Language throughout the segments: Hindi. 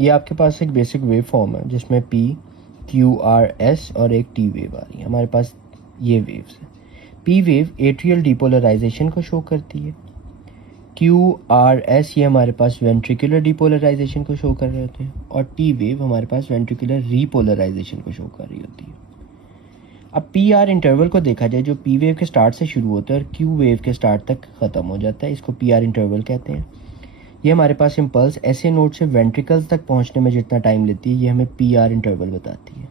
ये आपके पास एक बेसिक वेव फॉर्म है जिसमें P, Q, R, S और एक T वेव आ रही है। हमारे पास ये वेव्स है। P वेव एट्रियल डिपोलराइजेशन को शो करती है। Q, R, S ये हमारे पास वेंट्रिकुलर डिपोलराइजेशन को शो कर रहे होते हैं और T वेव हमारे पास वेंट्रिकुलर रीपोलराइजेशन को शो कर रही होती है। अब पी आर इंटरवल को देखा जाए, जो पी वेव के स्टार्ट से शुरू होता है और क्यू वेव के स्टार्ट तक ख़त्म हो जाता है, इसको पी आर इंटरवल कहते हैं। ये हमारे पास इम्पल्स ऐसे नोड से वेंट्रिकल्स तक पहुंचने में जितना टाइम लेती है, ये हमें पी आर इंटरवल बताती है।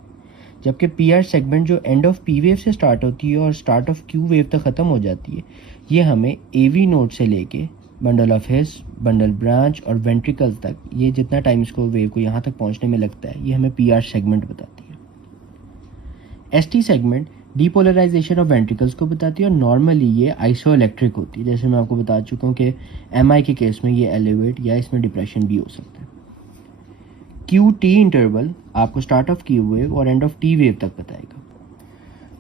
जबकि पी आर सेगमेंट जो एंड ऑफ पी वेव से स्टार्ट होती है और स्टार्ट ऑफ क्यू वेव तक ख़त्म हो जाती है, ये हमें ए वी नोड से लेके bundle of his, bundle branch और वेंट्रिकल्स तक, ये जितना टाइम इसको वेव को यहाँ तक पहुँचने में लगता है, ये हमें पी आर सेगमेंट बताती है। S T segment depolarization of ventricles को बताती है और नॉर्मली ये आइसोइलेक्ट्रिक होती है। जैसे मैं आपको बता चुका हूँ कि एम के केस में ये एलिवेट या इसमें डिप्रेशन भी हो सकता है। क्यू टी इंटरवल आपको स्टार्ट ऑफ क्यू वेव और एंड ऑफ टी वेव तक बताएगा।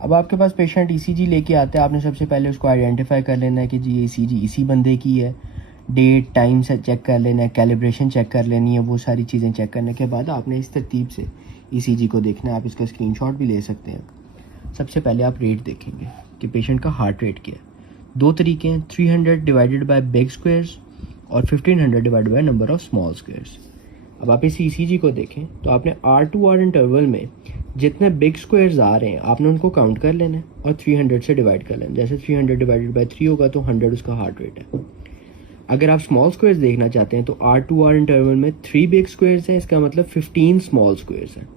अब आपके पास पेशेंट ईसीजी लेके आते हैं, आपने सबसे पहले उसको आइडेंटिफाई कर लेना है कि जी ये ईसीजी इसी बंदे की है, डेट टाइम से चेक कर लेना है, कैलिब्रेशन चेक कर लेनी है, वो सारी चीज़ें चेक करने के बाद आपने इस तरतीब से ईसीजी को देखना है। आप इसका स्क्रीनशॉट भी ले सकते हैं। सबसे पहले आप रेट देखेंगे कि पेशेंट का हार्ट रेट क्या है। दो तरीके हैं, 300 डिवाइडेड बाय बिग स्क्वायर्स और 1500 divided by number of small squares. अब आप इस ईसीजी को देखें तो आपने R2R इंटरवल में जितने बिग स्क्वायर्स आ रहे हैं आपने उनको काउंट कर लेना है और 300 से डिवाइड कर लेना। जैसे 300 डिवाइडेड बाय 3 होगा तो 100 उसका हार्ट रेट है। अगर आप स्मॉल स्क्वायर्स देखना चाहते हैं तो R2R इंटरवल में 3 बिग स्क्वायर्स है, इसका मतलब 15 स्मॉल स्क्वायर्स है।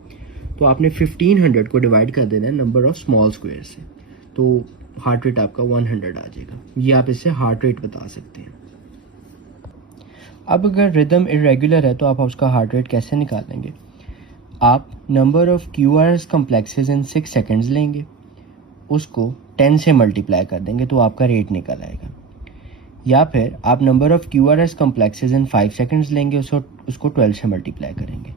तो आपने 1500 को डिवाइड कर देना है नंबर ऑफ स्मॉल स्क्वायर से, तो हार्ट रेट आपका 100 आ जाएगा। ये आप इससे हार्ट रेट बता सकते हैं। अब अगर रिदम इरेगुलर है तो आप उसका हार्ट रेट कैसे निकालेंगे? आप number of QRS complexes in 6 seconds लेंगे, उसको 10 से मल्टीप्लाई कर देंगे तो आपका रेट निकल आएगा। या फिर आप number of QRS complexes in 5 seconds लेंगे, उसको 12 से मल्टीप्लाई करेंगे।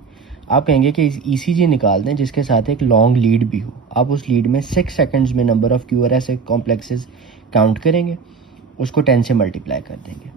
आप कहेंगे कि ईसीजी निकाल दें जिसके साथ एक लॉन्ग लीड भी हो। आप उस लीड में 6 सेकंड्स में number of QRS complexes count करेंगे, उसको 10 से मल्टीप्लाई कर देंगे।